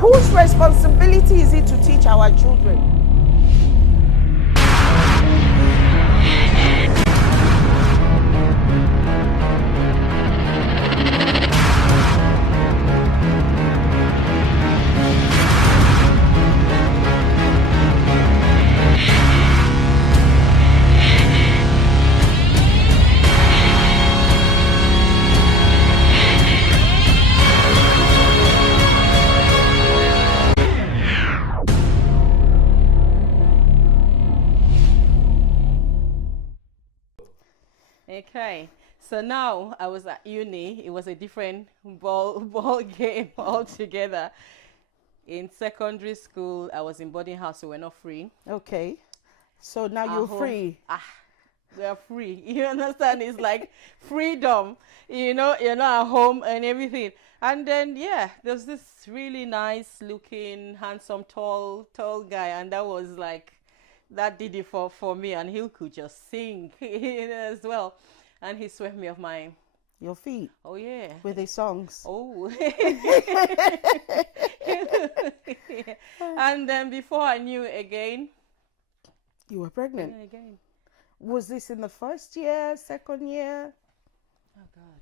Whose responsibility is it to teach our children? Okay, so now I was at uni. It was a different ball game altogether. In secondary school, I was in boarding house, so we're not free. Okay. So now At you're home, free. we are free. You understand? It's like freedom. You know, you're not at home and everything. And then there's this really nice looking, handsome, tall guy, and that was like that did it for me. And he could just sing as well, and he swept me off my Your feet. oh yeah With his songs. oh. And then before I knew it again, You were pregnant. again. Was this in the first year, second year? Oh God.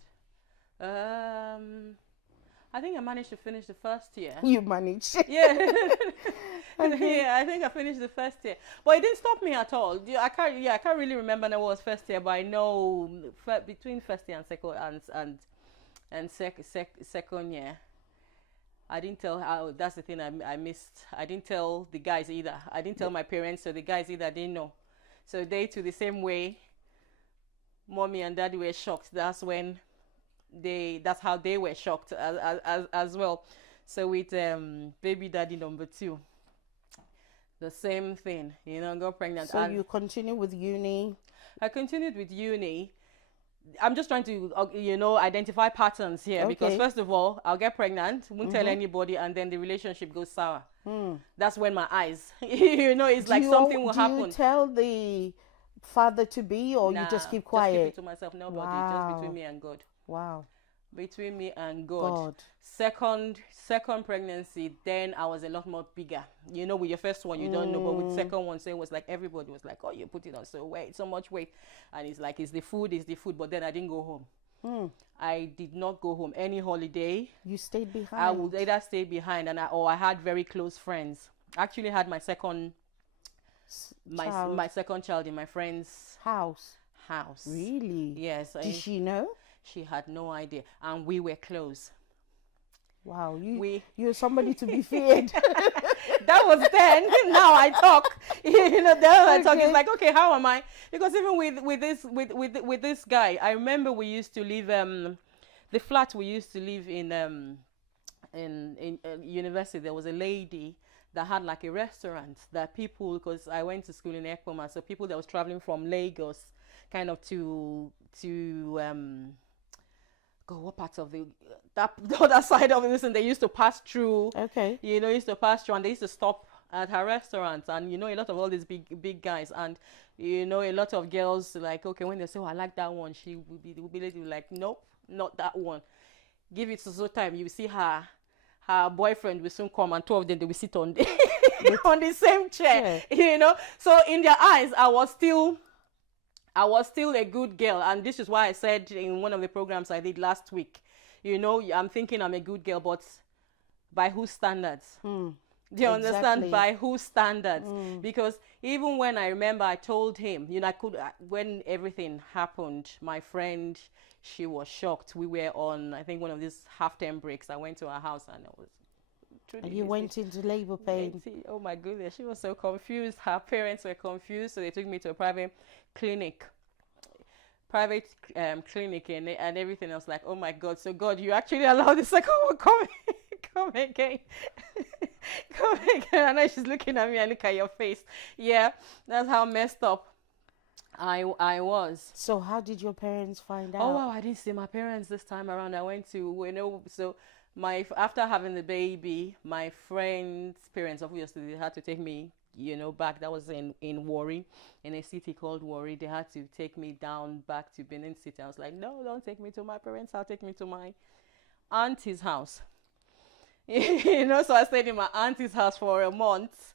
I think I managed to finish the first year. You managed. Yeah. Yeah, I think I finished the first year. But it didn't stop me at all. I can't really remember now what was first year, but I know between first year and second year. I didn't tell that's the thing I missed. I didn't tell the guys either. I didn't tell my parents, so the guys either didn't know. So they too the same way mommy and daddy were shocked. That's how they were shocked as well. So with baby daddy number 2, the same thing, got pregnant. So you continue with uni. I continued with uni. I'm just trying to, identify patterns here. Okay. Because first of all, I'll get pregnant, won't tell anybody, and then the relationship goes sour. That's when my eyes, it's like something will happen. Do you tell the father to be, or you just keep quiet? Just keep it to myself. Nobody. Wow. Just between me and God. Wow. Between me and God. Second pregnancy, then I was a lot more bigger. With your first one, you don't know, but with second one, so it was like everybody was like, oh, you put it on so much weight. And it's like, it's the food. But then I didn't go home. I did not go home. Any holiday. You stayed behind? I would either stay behind, or I had very close friends. I actually had my second child in my friend's house. Really? Yes. Did she know? She had no idea, and we were close. Wow, you're somebody to be feared. That was then. Now I talk. I talk. It's like, okay, how am I? Because even with this guy, I remember we used to live the flat we used to live in university. There was a lady that had like a restaurant that people, because I went to school in Ekpoma, so people that was traveling from Lagos, kind of to what part of the other side of it, and they used to pass through. Okay. Used to pass through, and they used to stop at her restaurant, and a lot of all these big guys, and a lot of girls like, okay, when they say, oh, I like that one, she will be like, nope, not that one. Give it some time, you see her boyfriend will soon come, and 2 of them, they will sit on on the same chair. Yeah. So in their eyes, I was still a good girl, and this is why I said in one of the programs I did last week, I'm thinking I'm a good girl, but by whose standards? Do you understand? By whose standards? Because even when I remember I told him, when everything happened, my friend, she was shocked. We were on, I think, one of these half-term breaks. I went to her house, and it was and you went into labor pain. Oh my goodness, she was so confused. Her parents were confused, so they took me to a private clinic and everything. I was like, oh my God, so God, you actually allowed the second one come again. Come again. I know she's looking at me, and look at your face. Yeah, that's how messed up I was. So how did your parents find out? Oh wow, I didn't see my parents this time around. I went to, so after having the baby, my friend's parents, obviously, they had to take me, back. That was in Warri, in a city called Warri. They had to take me down back to Benin City. I was like, no, don't take me to my parents' house. Take me to my auntie's house. You know, so I stayed in my auntie's house for a month,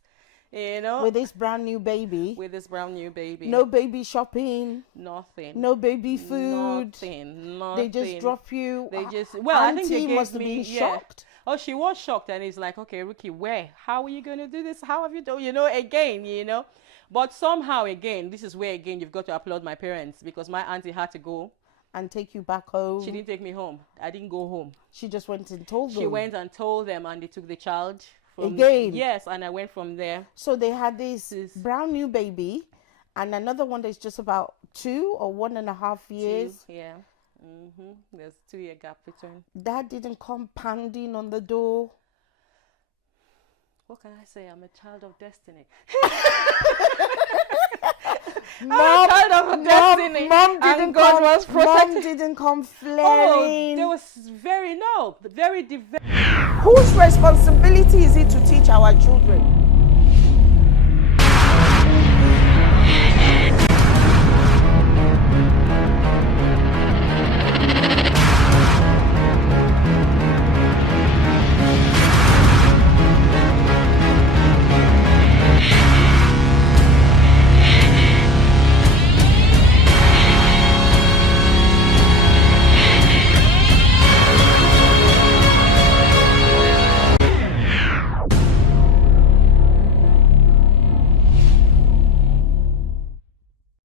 you know, With this brand new baby. with this brand new baby. No baby shopping. Nothing. No baby food. Nothing. They Nothing. just drop you. They just, well, I think they Auntie gave must have me, been yeah. shocked. Oh, she was shocked, and it's like, okay, Ricky, where? How are you going to do this? How have you done? You know, again, you know. But somehow, again, this is where, again, you've got to applaud my parents, because my auntie had to go. And take you back home. She didn't take me home. I didn't go home. She just went and told them. She went and told them, and they took the child. Again? Yes, and I went from there. So they had this This- brand new baby and another one that's just about 2 or 1.5 years. Yeah. There's 2 year gap between. Dad didn't come pounding on the door. What can I say? I'm a child of destiny. Mom, child of destiny, Mom and didn't God come. was Mom protecting. didn't come Oh, flailing. there was very Whose responsibility is it to teach our children?